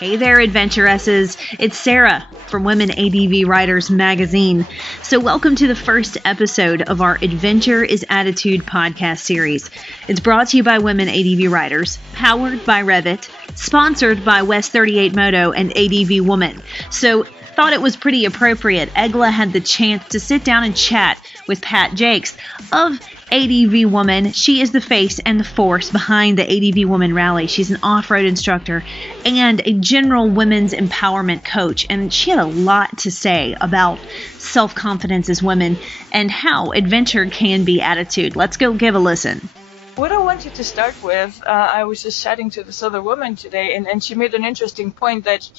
Hey there, Adventuresses. It's Sarah from WomenADVRiders magazine. So welcome to the first episode of our Adventureisattitude podcast series. It's brought to you by WomenADVRiders, powered by REV'it, sponsored by West 38 Moto and ADV Woman. So thought it was pretty appropriate. Egle had the chance to sit down and chat with Pat Jacques of ADV Woman. She is the face and the force behind the ADV Woman Rally. She's an off-road instructor and a general women's empowerment coach. And she had a lot to say about self-confidence as women and how adventure can be attitude. Let's go give a listen. What I wanted to start with, I was just chatting to this other woman today, and she made an interesting point that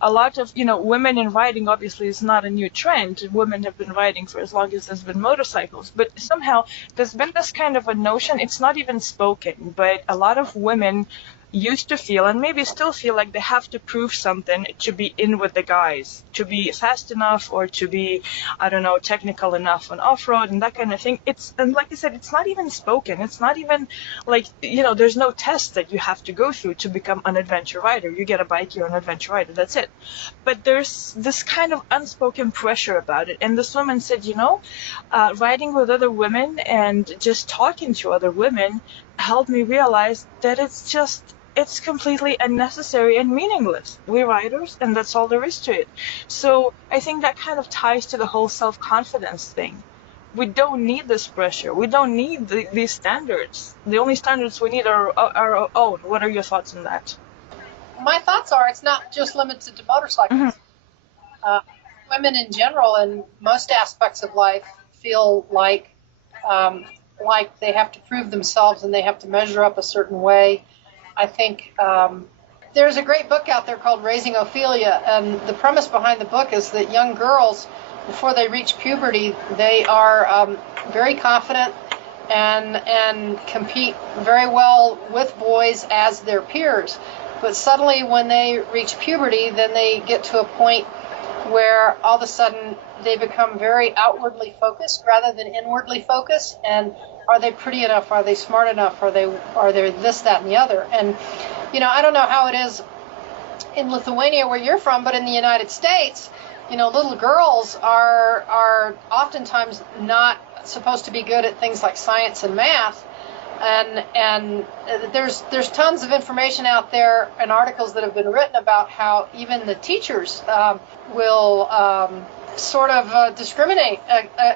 a lot of, women in riding obviously is not a new trend. Women have been riding for as long as there's been motorcycles, but somehow there's been this kind of a notion, it's not even spoken, but a lot of women used to feel, and maybe still feel, like they have to prove something to be in with the guys, to be fast enough or to be, technical enough on off-road and that kind of thing. And like I said, it's not even spoken. It's not even like, there's no test that you have to go through to become an adventure rider. You get a bike, you're an adventure rider, that's it. But there's this kind of unspoken pressure about it. And this woman said, riding with other women and just talking to other women helped me realize that it's completely unnecessary and meaningless. We're riders, and that's all there is to it. So I think that kind of ties to the whole self-confidence thing. We don't need this pressure. We don't need these standards. The only standards we need are our own. What are your thoughts on that? My thoughts are it's not just limited to motorcycles. Mm-hmm. Women in general, in most aspects of life, feel like they have to prove themselves and they have to measure up a certain way. I think there's a great book out there called Raising Ophelia, and the premise behind the book is that young girls, before they reach puberty, they are very confident and compete very well with boys as their peers. But suddenly when they reach puberty, then they get to a point where all of a sudden they become very outwardly focused rather than inwardly focused. And are they pretty enough? Are they smart enough? Are they this, that, and the other? And, I don't know how it is in Lithuania where you're from, but in the United States, little girls are oftentimes not supposed to be good at things like science and math. And there's tons of information out there and articles that have been written about how even the teachers will sort of discriminate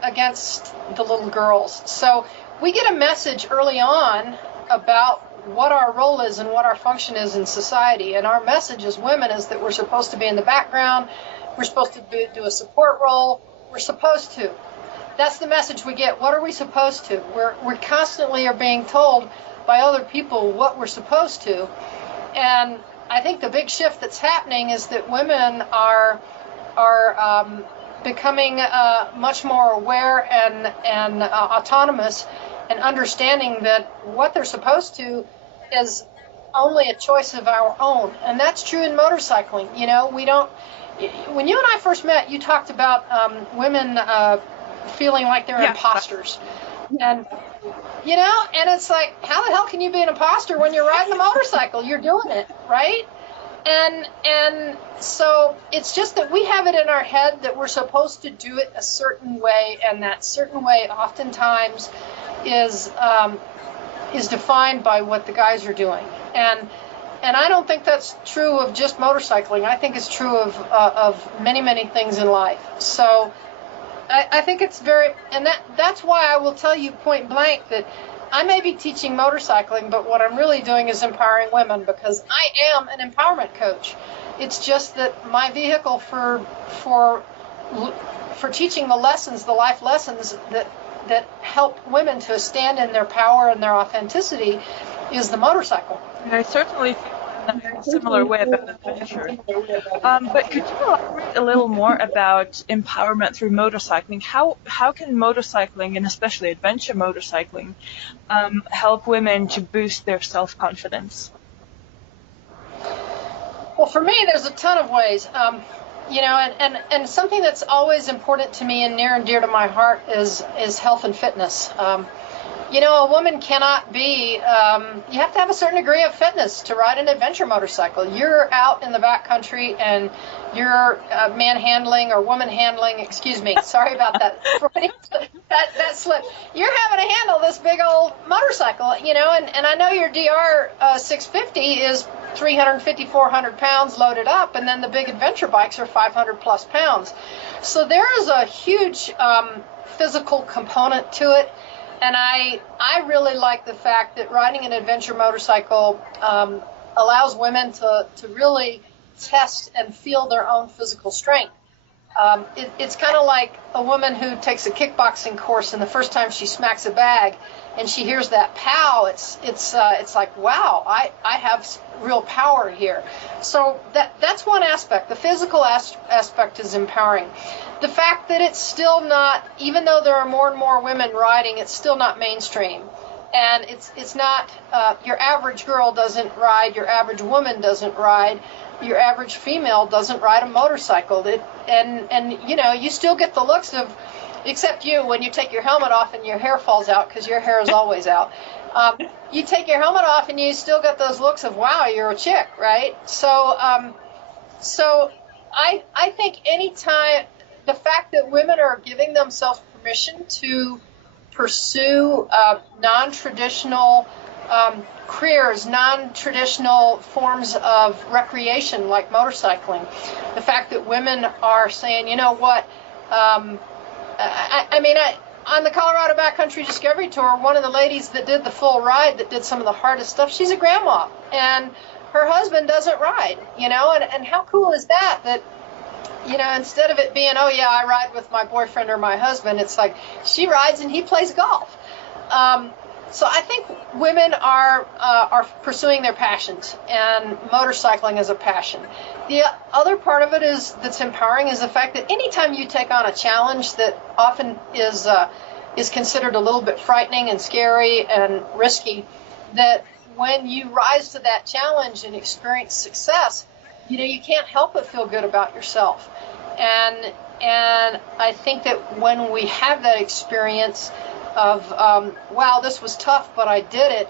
against the little girls. So we get a message early on about what our role is and what our function is in society. And our message as women is that we're supposed to be in the background. We're supposed to do a support role. We're supposed to. That's the message we get. What are we supposed to? We constantly are being told by other people what we're supposed to. And I think the big shift that's happening is that women are becoming much more aware and autonomous, and understanding that what they're supposed to is only a choice of our own. And that's true in motorcycling. We don't. When you and I first met, you talked about women feeling like they're imposters. And and it's like, how the hell can you be an imposter when you're riding a motorcycle? You're doing it, right? And so it's just that we have it in our head that we're supposed to do it a certain way, and that certain way oftentimes is defined by what the guys are doing. And I don't think that's true of just motorcycling. I think it's true of many, many things in life. So I think it's that's why I will tell you point blank that I may be teaching motorcycling, but what I'm really doing is empowering women, because I am an empowerment coach. It's just that my vehicle for teaching the lessons, the life lessons that help women to stand in their power and their authenticity, is the motorcycle. And I certainly feel in a similar way about adventure. But could you elaborate a little more about empowerment through motorcycling? How can motorcycling, and especially adventure motorcycling, help women to boost their self-confidence? Well, for me, there's a ton of ways. And something that's always important to me and near and dear to my heart is health and fitness. A woman cannot be, you have to have a certain degree of fitness to ride an adventure motorcycle. You're out in the backcountry and you're manhandling or woman handling, excuse me, sorry about that, that slip. You're having to handle this big old motorcycle, and I know your DR 650 is 350, 400 pounds loaded up, and then the big adventure bikes are 500 plus pounds. So there is a huge physical component to it. And I really like the fact that riding an adventure motorcycle allows women to really test and feel their own physical strength. It's kind of like a woman who takes a kickboxing course, and the first time she smacks a bag and she hears that pow, it's like, wow, I have real power here. So that's one aspect. The physical aspect is empowering. The fact that it's still not, even though there are more and more women riding, it's still not mainstream. And it's not, your average girl doesn't ride, your average woman doesn't ride, your average female doesn't ride a motorcycle. And you still get the looks of, except you, when you take your helmet off and your hair falls out, because your hair is always out. You take your helmet off and you still get those looks of, wow, you're a chick, right? So I think anytime, the fact that women are giving themselves permission to pursue non-traditional careers, non-traditional forms of recreation like motorcycling, the fact that women are saying, you know what, on the Colorado Backcountry Discovery Tour, one of the ladies that did the full ride, that did some of the hardest stuff, she's a grandma, and her husband doesn't ride, and how cool is that instead of it being, oh yeah, I ride with my boyfriend or my husband, it's like she rides and he plays golf. So I think women are pursuing their passions, and motorcycling is a passion. The other part of it that's empowering is the fact that anytime you take on a challenge that often is considered a little bit frightening and scary and risky, that when you rise to that challenge and experience success, you can't help but feel good about yourself. And I think that when we have that experience of, wow, this was tough, but I did it,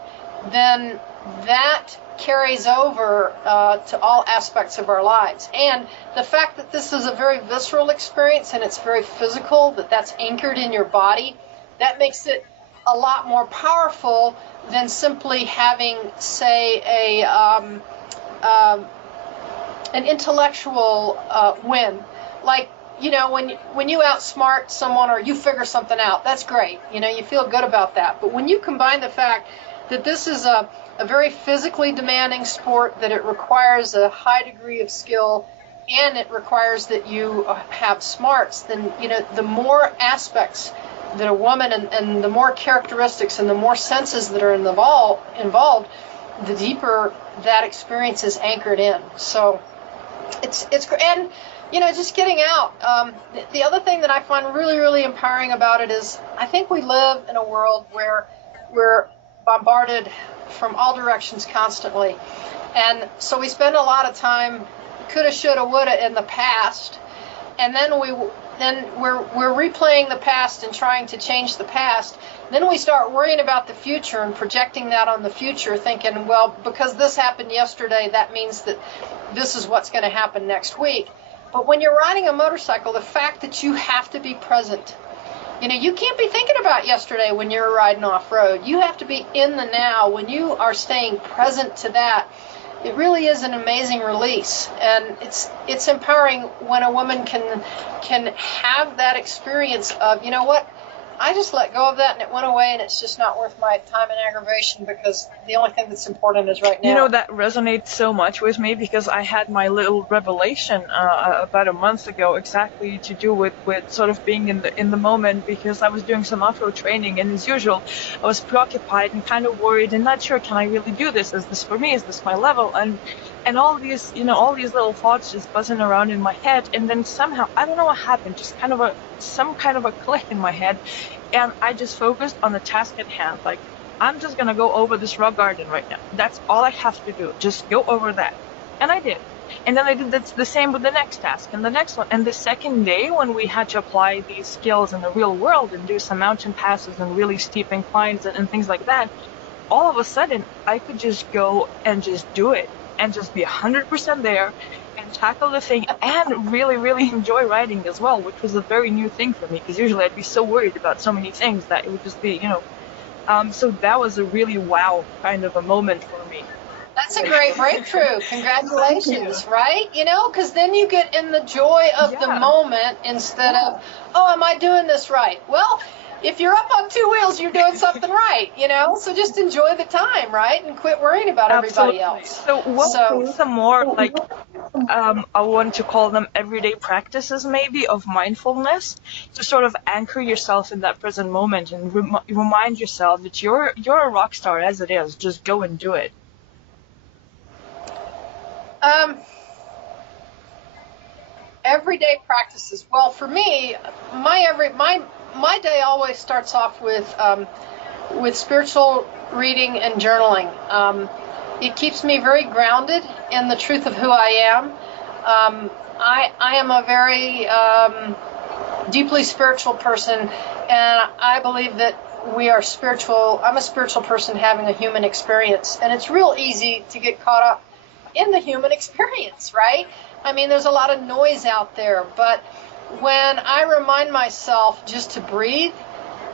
then that carries over to all aspects of our lives. And the fact that this is a very visceral experience and it's very physical, that's anchored in your body, that makes it a lot more powerful than simply having, say, an intellectual win. Like, when you outsmart someone or you figure something out, that's great. You feel good about that. But when you combine the fact that this is a very physically demanding sport, that it requires a high degree of skill, and it requires that you have smarts, then, the more aspects that a woman and the more characteristics and the more senses that are involved, the deeper that experience is anchored in. So it's great. And just getting out. The other thing that I find really, really empowering about it is I think we live in a world where we're bombarded from all directions constantly. And so we spend a lot of time coulda, shoulda, woulda in the past, and then we're replaying the past and trying to change the past. Then we start worrying about the future and projecting that on the future, thinking, well, because this happened yesterday, that means that this is what's going to happen next week. But when you're riding a motorcycle, the fact that you have to be present, you can't be thinking about yesterday when you're riding off-road. You have to be in the now. When you are staying present to that, it really is an amazing release. And it's empowering when a woman can have that experience of, you know what, I just let go of that and it went away, and it's just not worth my time and aggravation because the only thing that's important is right now. That resonates so much with me because I had my little revelation about a month ago, exactly to do with sort of being in the moment, because I was doing some off-road training, and as usual, I was preoccupied and kind of worried and not sure, can I really do this? Is this for me? Is this my level? And all these little thoughts just buzzing around in my head, and then somehow, I don't know what happened, just some kind of a click in my head, and I just focused on the task at hand. Like, I'm just gonna go over this rock garden right now. That's all I have to do. Just go over that. And I did. And then I did the same with the next task and the next one. And the second day, when we had to apply these skills in the real world and do some mountain passes and really steep inclines and things like that, all of a sudden I could just go and just do it and just be 100% there and tackle the thing and really, really enjoy riding as well, which was a very new thing for me, because usually I'd be so worried about so many things that it would just be, so that was a really wow kind of a moment for me. That's a great breakthrough. Congratulations, right? Because then you get in the joy of the moment instead of, oh, am I doing this right? Well, if you're up on two wheels, you're doing something right, So just enjoy the time, right? And quit worrying about everybody else. So what are some more, I want to call them everyday practices maybe of mindfulness to sort of anchor yourself in that present moment and remind yourself that you're a rock star as it is. Just go and do it. Everyday practices. Well, for me, my day always starts off with spiritual reading and journaling. It keeps me very grounded in the truth of who I am. I am a very deeply spiritual person, and I believe that we are spiritual. I'm a spiritual person having a human experience, and it's real easy to get caught up in the human experience, right? I mean, there's a lot of noise out there, but when I remind myself just to breathe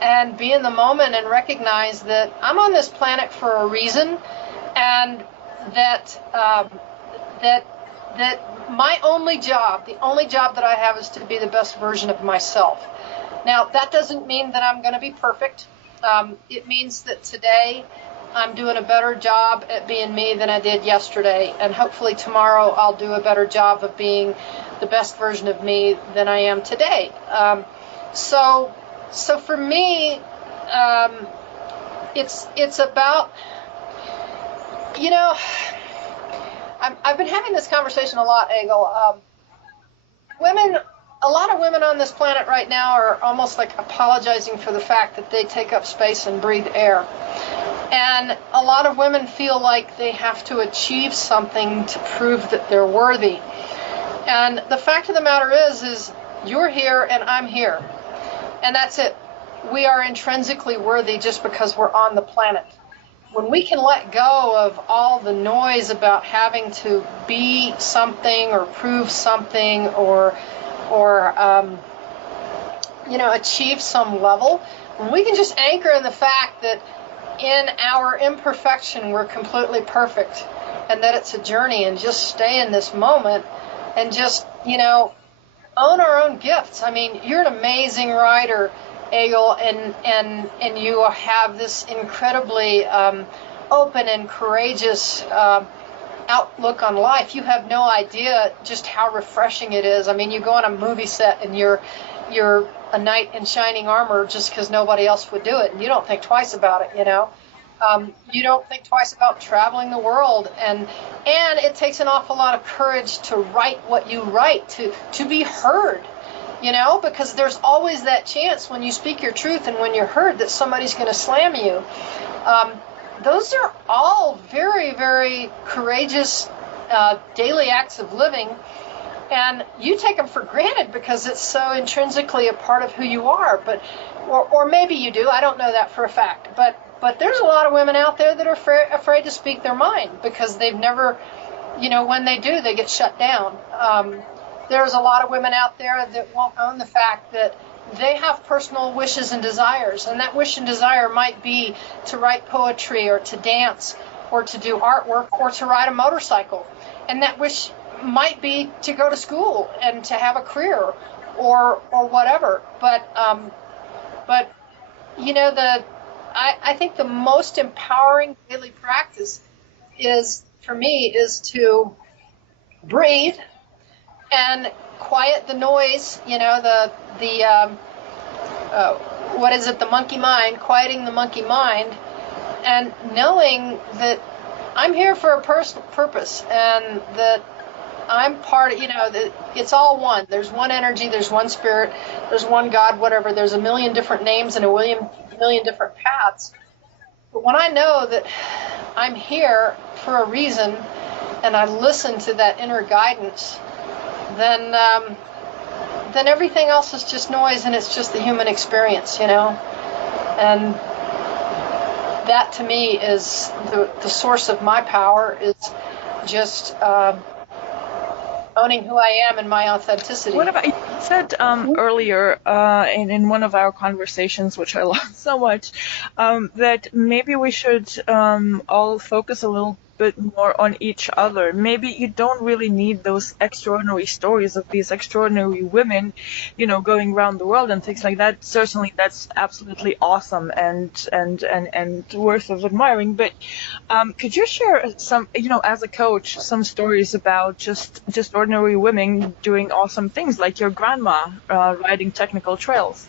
and be in the moment and recognize that I'm on this planet for a reason, and that my only job, the only job that I have, is to be the best version of myself. Now, that doesn't mean that I'm going to be perfect. It means that today I'm doing a better job at being me than I did yesterday, and hopefully tomorrow I'll do a better job of being the best version of me than I am today. So for me, it's about, I've been having this conversation a lot, Egle. A lot of women on this planet right now are almost like apologizing for the fact that they take up space and breathe air. And a lot of women feel like they have to achieve something to prove that they're worthy. And the fact of the matter is you're here and I'm here. And that's it. We are intrinsically worthy just because we're on the planet. When we can let go of all the noise about having to be something or prove something or achieve some level, when we can just anchor in the fact that in our imperfection we're completely perfect, and that it's a journey, and just stay in this moment and just own our own gifts. I mean, you're an amazing rider, Egle, and you have this incredibly open and courageous outlook on life. You have no idea just how refreshing it is. I mean, you go on a movie set and you're a knight in shining armor just because nobody else would do it, and you don't think twice about it. You don't think twice about traveling the world, and it takes an awful lot of courage to write what you write, to be heard. Because there's always that chance when you speak your truth and when you're heard that somebody's going to slam you. Those are all very, very courageous daily acts of living, and you take them for granted because it's so intrinsically a part of who you are. Or maybe you do. I don't know that for a fact. But there's a lot of women out there that are afraid to speak their mind because they've never, when they do, they get shut down. There's a lot of women out there that won't own the fact that they have personal wishes and desires, and that wish and desire might be to write poetry or to dance or to do artwork or to ride a motorcycle. And that wish might be to go to school and to have a career or whatever. But I think the most empowering daily practice for me is to breathe and quiet the noise, the monkey mind, quieting the monkey mind, and knowing that I'm here for a purpose, and that I'm part of, that it's all one. There's one energy, there's one spirit, there's one God, whatever. There's a million different names and a million different paths. But when I know that I'm here for a reason, I listen to that inner guidance, then everything else is just noise, and it's just the human experience, And that to me is the source of my power, is just owning who I am and my authenticity. What about, you said earlier in one of our conversations, which I love so much, that maybe we should all focus a little bit more on each other. Maybe you don't really need those extraordinary stories of these extraordinary women, going around the world and things like that. Certainly, that's absolutely awesome and worth of admiring. But could you share some, as a coach, some stories about just ordinary women doing awesome things, like your grandma riding technical trails?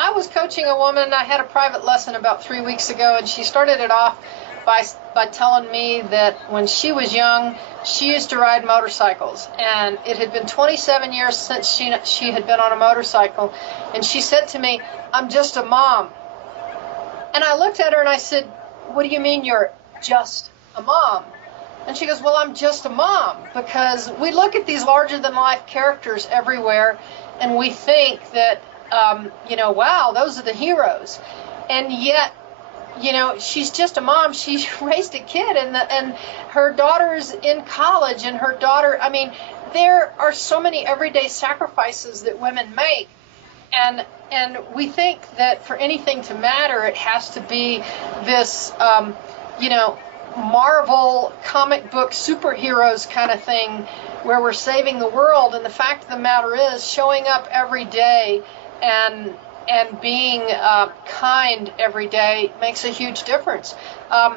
I was coaching a woman. I had a private lesson about 3 weeks ago, and she started it off by telling me that when she was young, she used to ride motorcycles, and it had been 27 years since she had been on a motorcycle, and she said to me, "I'm just a mom." And I looked at her and I said, "What do you mean you're just a mom?" And she goes, "Well, I'm just a mom," because we look at these larger-than-life characters everywhere, and we think that wow, those are the heroes. And yet, she's just a mom. She raised a kid, and her daughter's in college, and her daughter, there are so many everyday sacrifices that women make. And we think that for anything to matter, it has to be this, Marvel comic book superheroes kind of thing where we're saving the world. And the fact of the matter is, showing up every day and being kind every day makes a huge difference. I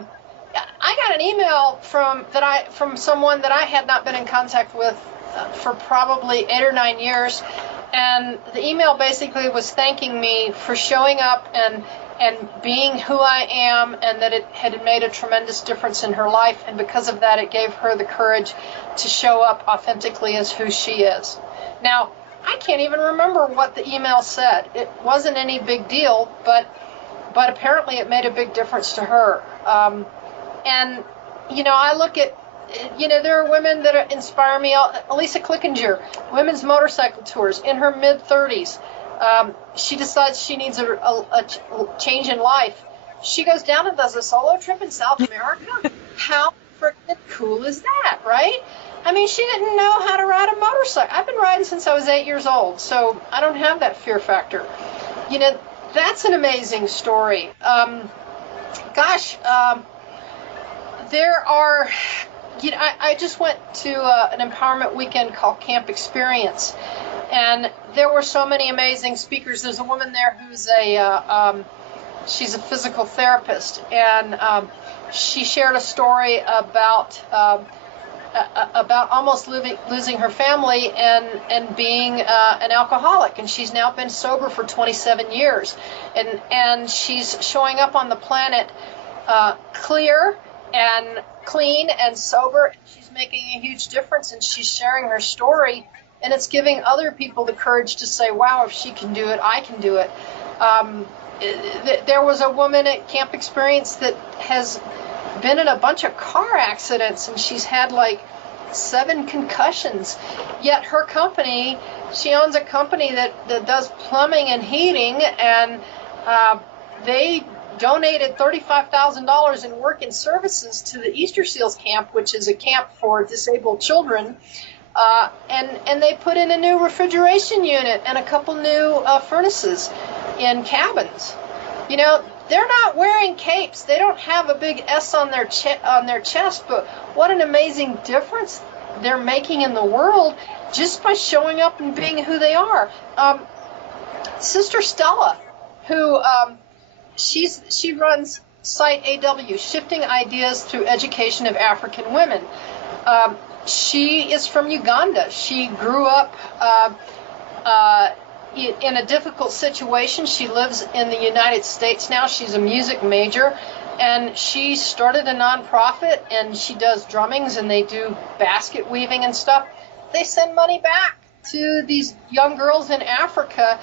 got an email from someone that I had not been in contact with for probably 8 or 9 years, and the email basically was thanking me for showing up and being who I am, and that it had made a tremendous difference in her life, and because of that, it gave her the courage to show up authentically as who she is. Now, I can't even remember what the email said. It wasn't any big deal, but apparently it made a big difference to her. And I look at, there are women that inspire me. Elisa Clickinger, women's motorcycle tours, in her mid-30s. She decides she needs a change in life. She goes down and does a solo trip in South America. How freaking cool is that, right? She didn't know how to ride a motorcycle. I've been riding since I was 8 years old, so I don't have that fear factor. That's an amazing story. There are, I just went to an empowerment weekend called Camp Experience, and there were so many amazing speakers. There's a woman there who's she's a physical therapist, and she shared a story about almost losing her family and being an alcoholic, and she's now been sober for 27 years, and she's showing up on the planet clear and clean and sober, and she's making a huge difference, and she's sharing her story, and it's giving other people the courage to say, wow, if she can do it, I can do it. There was a woman at Camp Experience that has been in a bunch of car accidents, and she's had like 7 concussions, yet her company, she owns a company that does plumbing and heating, and they donated $35,000 in work and services to the Easter Seals camp, which is a camp for disabled children, and they put in a new refrigeration unit and a couple new furnaces in cabins. They're not wearing capes. They don't have a big S on their chest, but what an amazing difference they're making in the world just by showing up and being who they are. Sister Stella, who she runs Site AW, Shifting Ideas Through Education of African Women. She is from Uganda. She grew up in a difficult situation. She lives in the United States now. She's a music major, and she started a nonprofit, and she does drummings, and they do basket weaving and stuff. They send money back to these young girls in Africa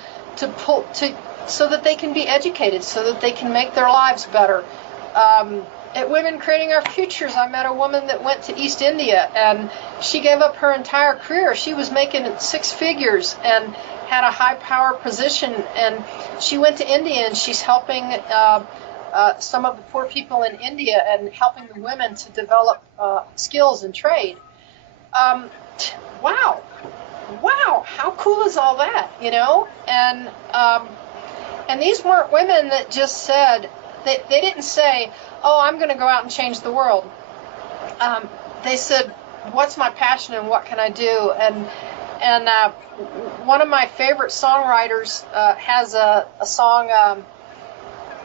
so that they can be educated, so that they can make their lives better. at Women Creating Our Futures, I met a woman that went to East India, and she gave up her entire career. She was making 6 figures and had a high power position, and she went to India, and she's helping some of the poor people in India and helping the women to develop skills and trade. Wow, how cool is all that, you know? And these weren't women that just said, they didn't say, oh, I'm going to go out and change the world. They said, what's my passion and what can I do? And one of my favorite songwriters has a song.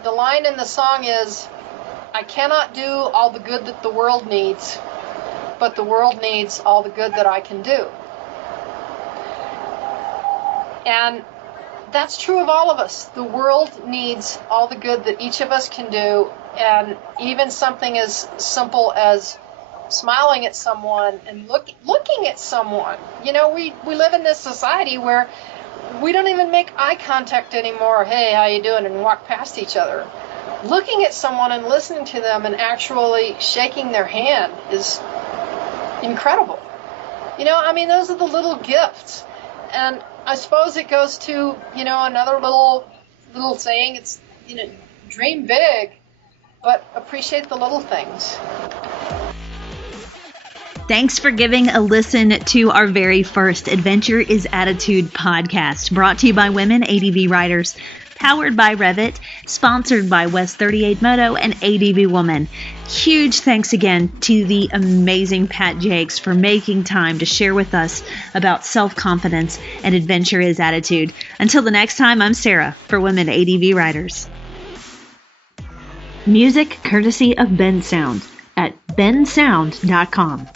The line in the song is, I cannot do all the good that the world needs, but the world needs all the good that I can do. And that's true of all of us. The world needs all the good that each of us can do, and even something as simple as smiling at someone and looking at someone. You know, we live in this society where we don't even make eye contact anymore. Hey, how you doing? And walk past each other. Looking at someone and listening to them and actually shaking their hand is incredible. You know, I mean, those are the little gifts. And I suppose it goes to, you know, another little saying. It's, you know, dream big, but appreciate the little things. Thanks for giving a listen to our very first Adventure is Attitude podcast, brought to you by WomenADVRiders, powered by REV'it, sponsored by West 38 Moto and ADV Woman. Huge thanks again to the amazing Pat Jacques for making time to share with us about self-confidence and Adventure is Attitude. Until the next time, I'm Sarah for WomenADVRiders. Music courtesy of Ben Sound at bensound.com.